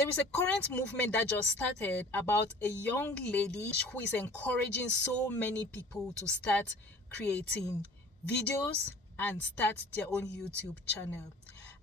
There is a current movement that just started about a young lady who is encouraging so many people to start creating videos and start their own YouTube channel.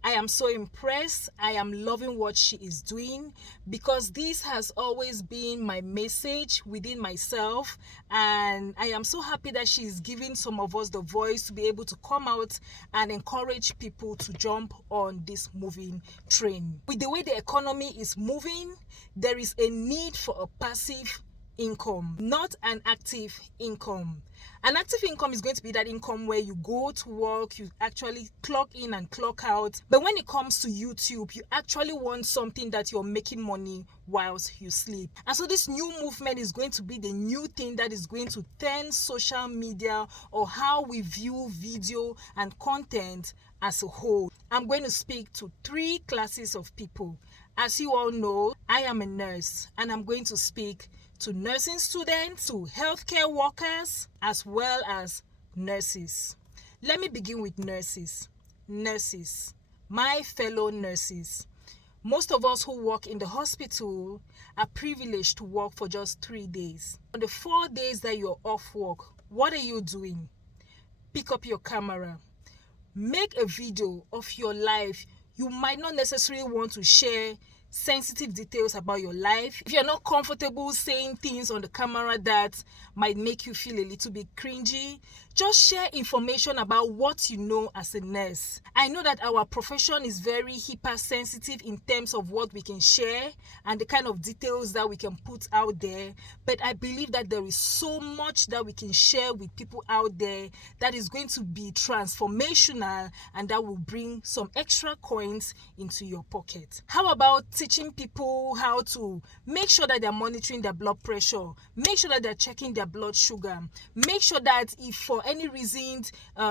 I am so impressed. I am loving what she is doing, because this has always been my message within myself, and I am so happy that she is giving some of us the voice to be able to come out and encourage people to jump on this moving train. With the way the economy is moving, there is a need for a passive income, not an active income. An active income is going to be that income where you go to work, you actually clock in and clock out. But when it comes to YouTube, you actually want something that you're making money whilst you sleep. And so this new movement is going to be the new thing that is going to turn social media, or how we view video and content as a whole. I'm going to speak to 3 classes of people. As you all know, I am a nurse, and I'm going to speak to nursing students, to healthcare workers, as well as nurses. Let me begin with nurses. Nurses, my fellow nurses. Most of us who work in the hospital are privileged to work for just 3 days. On the 4 days that you're off work, what are you doing? Pick up your camera. Make a video of your life. You might not necessarily want to share sensitive details about your life. If you're not comfortable saying things on the camera that might make you feel a little bit cringy, just share information about what you know as a nurse. I know that our profession is very hypersensitive in terms of what we can share and the kind of details that we can put out there, but I believe that there is so much that we can share with people out there that is going to be transformational, and that will bring some extra coins into your pocket. How about teaching people how to make sure that they're monitoring their blood pressure, make sure that they're checking their blood sugar, make sure that if for any reason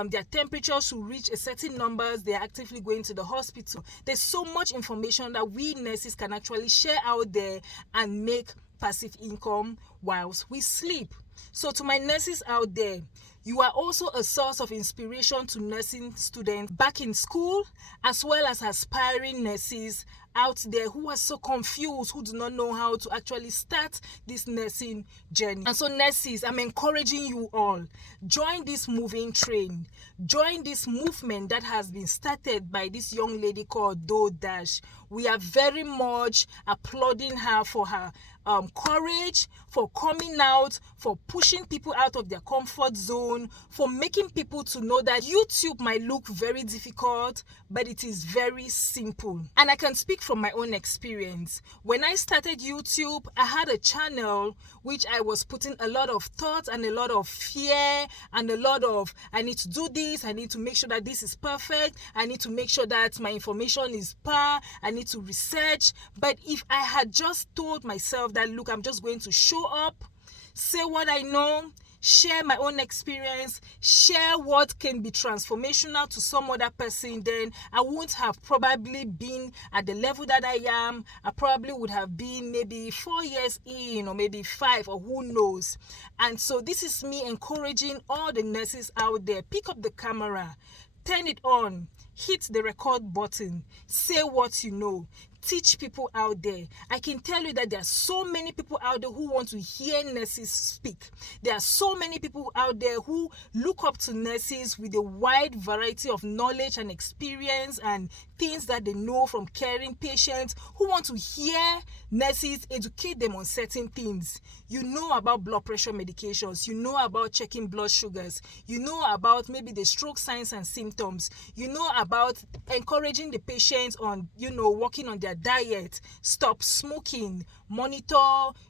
their temperature should reach a certain numbers, they're actively going to the hospital. There's so much information that we nurses can actually share out there and make passive income whilst we sleep. So to my nurses out there, you are also a source of inspiration to nursing students back in school, as well as aspiring nurses out there who are so confused, who do not know how to actually start this nursing journey. And so nurses, I'm encouraging you all, join this moving train. Join this movement that has been started by this young lady called Do Dash. We are very much applauding her for her courage, for coming out, for pushing people out of their comfort zone, for making people to know that YouTube might look very difficult, but it is very simple. And I can speak from my own experience. When I started YouTube, I had a channel which I was putting a lot of thought and a lot of fear and a lot of, I need to do this, I need to make sure that this is perfect, I need to make sure that my information is par, I need to research. But if I had just told myself that, look, I'm just going to show up, say what I know, share my own experience, share what can be transformational to some other person, then I wouldn't have probably been at the level that I am. I probably would have been maybe 4 years in, or maybe 5, or who knows. And so this is me encouraging all the nurses out there. Pick up the camera, turn it on, hit the record button, say what you know, teach people out there. I can tell you that there are so many people out there who want to hear nurses speak. There are so many people out there who look up to nurses with a wide variety of knowledge and experience and things that they know from caring patients, who want to hear nurses educate them on certain things. You know about blood pressure medications, you know about checking blood sugars, you know about maybe the stroke signs and symptoms, you know about encouraging the patients on, working on their diet, stop smoking, monitor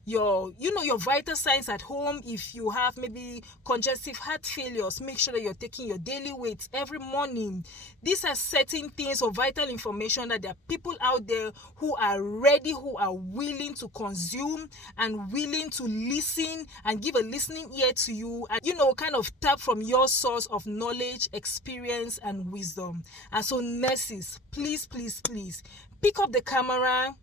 your vital signs at home. If you have maybe congestive heart failures, make sure that you're taking your daily weights every morning. These are certain things of vital information that there are people out there who are ready, who are willing to consume and willing to listen and give a listening ear to you, and kind of tap from your source of knowledge, experience and wisdom. And so nurses, please pick up the camera,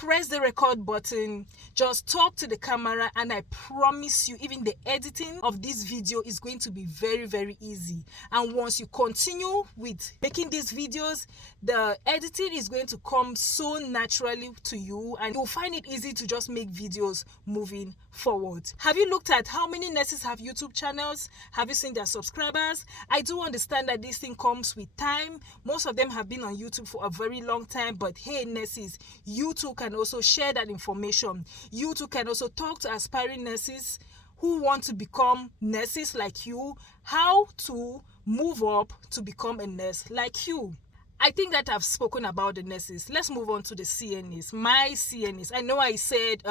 press the record button, just talk to the camera, and I promise you, even the editing of this video is going to be very, very easy. And once you continue with making these videos, the editing is going to come so naturally to you, and you'll find it easy to just make videos moving forward. Have you looked at how many nurses have YouTube channels? Have you seen their subscribers? I do understand that this thing comes with time. Most of them have been on YouTube for a very long time, but hey nurses, you too can also share that information. You too can also talk to aspiring nurses who want to become nurses like you, how to move up to become a nurse like you. I think that I've spoken about the nurses. Let's move on to the CNAs. My CNAs. I know I said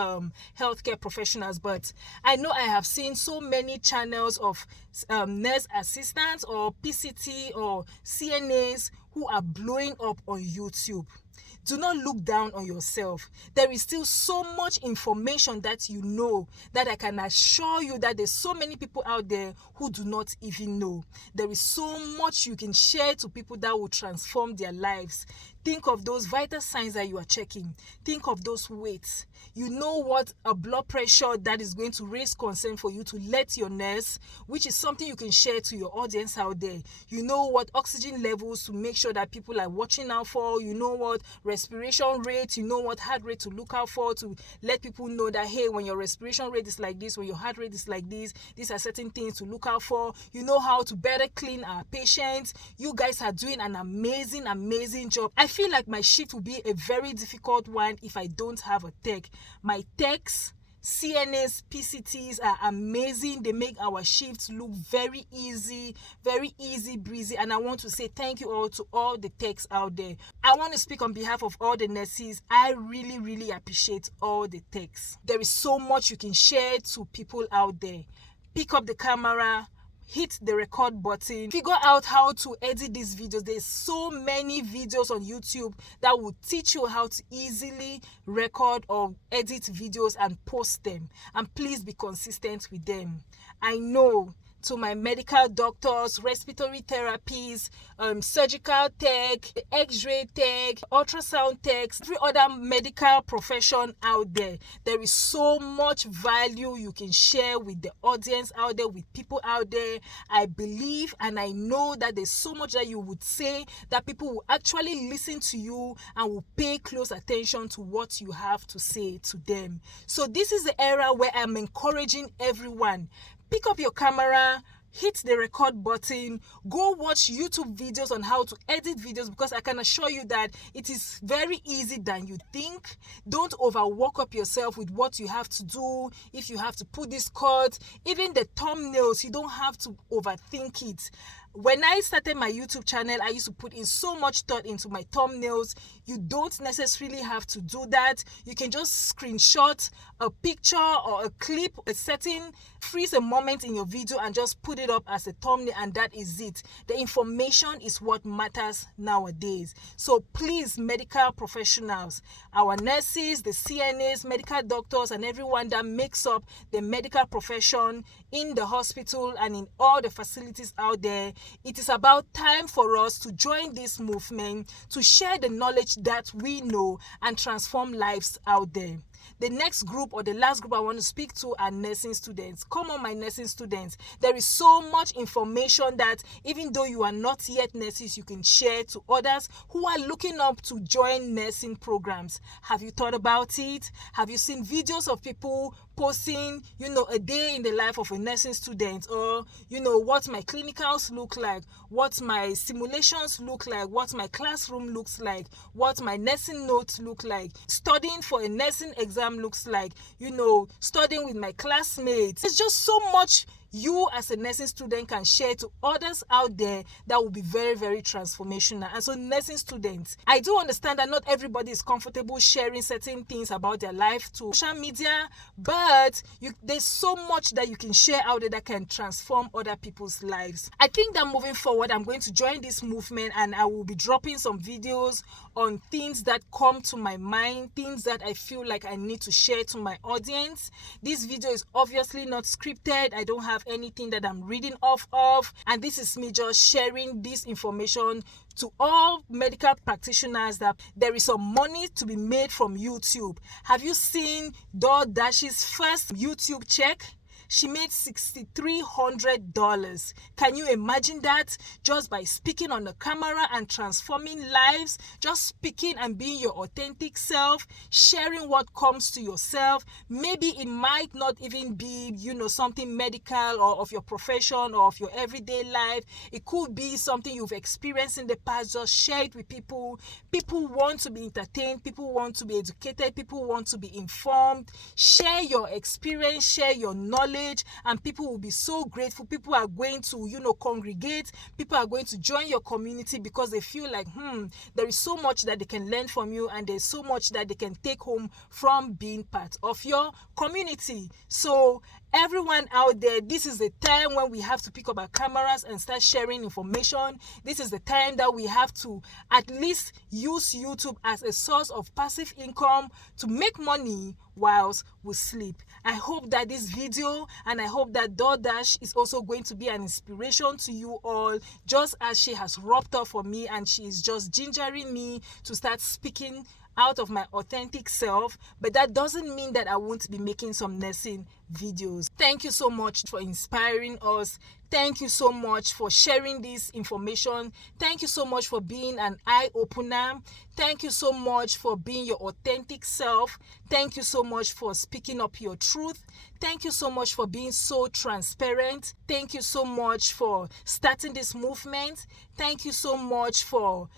healthcare professionals, but I know I have seen so many channels of nurse assistants or PCT or CNAs who are blowing up on YouTube. Do not look down on yourself. There is still so much information that you know, that I can assure you that there's so many people out there who do not even know. There is so much you can share to people that will transform their lives. Think of those vital signs that you are checking. Think of those weights. You know what a blood pressure that is going to raise concern for you to let your nurse, which is something you can share to your audience out there. You know what oxygen levels to make sure that people are watching out for. You know what respiration rate. You know what heart rate to look out for, to let people know that, hey, when your respiration rate is like this, when your heart rate is like this, these are certain things to look out for. You know how to better clean our patients. You guys are doing an amazing, amazing job. I feel like my shift will be a very difficult one if I don't have a tech. My techs, CNAs, PCTs are amazing. They make our shifts look very easy breezy, and I want to say thank you all to all the techs out there. I want to speak on behalf of all the nurses. I really appreciate all the techs. There is so much you can share to people out there. Pick up the camera, hit the record button, figure out how to edit these videos. There's so many videos on YouTube that will teach you how to easily record or edit videos and post them, and please be consistent with them. I know, to my medical doctors, respiratory therapists, surgical tech, x-ray tech, ultrasound techs, every other medical profession out there, there is so much value you can share with the audience out there, with people out there. I believe and I know that there's so much that you would say that people will actually listen to you and will pay close attention to what you have to say to them. So this is the era where I'm encouraging everyone. Pick up your camera, hit the record button, go watch YouTube videos on how to edit videos, because I can assure you that it is very easy than you think. Don't overwork up yourself with what you have to do. If you have to put this cut, even the thumbnails, you don't have to overthink it. When I started my YouTube channel, I used to put in so much thought into my thumbnails. You don't necessarily have to do that. You can just screenshot a picture or a clip, a setting, freeze a moment in your video and just put it up as a thumbnail, and that is it. The information is what matters nowadays. So please, medical professionals, our nurses, the CNAs, medical doctors, and everyone that makes up the medical profession in the hospital and in all the facilities out there, it is about time for us to join this movement, to share the knowledge that we know and transform lives out there. The next group, or the last group I want to speak to, are nursing students. Come on, my nursing students. There is so much information that even though you are not yet nurses, you can share to others who are looking up to join nursing programs. Have you thought about it? Have you seen videos of people posting, a day in the life of a nursing student, or, what my clinicals look like, what my simulations look like, what my classroom looks like, what my nursing notes look like, studying for a nursing exam looks like, studying with my classmates. It's just so much you as a nursing student can share to others out there that will be very, very transformational. And so nursing students, I do understand that not everybody is comfortable sharing certain things about their life to social media, but there's so much that you can share out there that can transform other people's lives. I think that moving forward, I'm going to join this movement, and I will be dropping some videos on things that come to my mind, things that I feel like I need to share to my audience. This video is obviously not scripted. I don't have have anything that I'm reading off of, and this is me just sharing this information to all medical practitioners that there is some money to be made from YouTube. Have you seen DoorDash's first YouTube check? She made $6,300. Can you imagine that? Just by speaking on the camera and transforming lives, just speaking and being your authentic self, sharing what comes to yourself. Maybe it might not even be, something medical or of your profession or of your everyday life. It could be something you've experienced in the past. Just share it with people. People want to be entertained. People want to be educated. People want to be informed. Share your experience, share your knowledge, and people will be so grateful. People are going to congregate. People are going to join your community because they feel like there is so much that they can learn from you, and there's so much that they can take home from being part of your community. So everyone out there, this is the time when we have to pick up our cameras and start sharing information. This is the time that we have to at least use YouTube as a source of passive income to make money whilst we sleep. I hope that this video, and I hope that DoorDash is also going to be an inspiration to you all, just as she has rubbed off for me, and she is just gingering me to start speaking out of my authentic self. But that doesn't mean that I won't be making some nursing videos. Thank you so much for inspiring us. Thank you so much for sharing this information. Thank you so much for being an eye-opener. Thank you so much for being your authentic self. Thank you so much for speaking up your truth. Thank you so much for being so transparent. Thank you so much for starting this movement. Thank you so much for,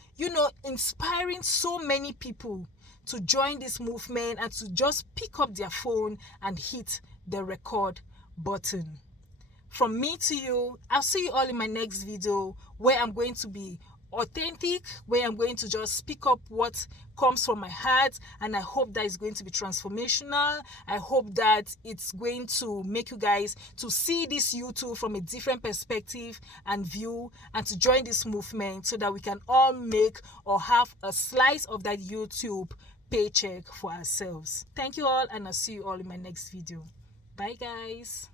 inspiring so many people to join this movement and to just pick up their phone and hit the record button. From me to you, I'll see you all in my next video, where I'm going to be authentic, where I'm going to just speak up what comes from my heart, and I hope that it's going to be transformational. I hope that it's going to make you guys to see this YouTube from a different perspective and view, and to join this movement so that we can all make or have a slice of that YouTube paycheck for ourselves. Thank you all, and I'll see you all in my next video. Bye guys.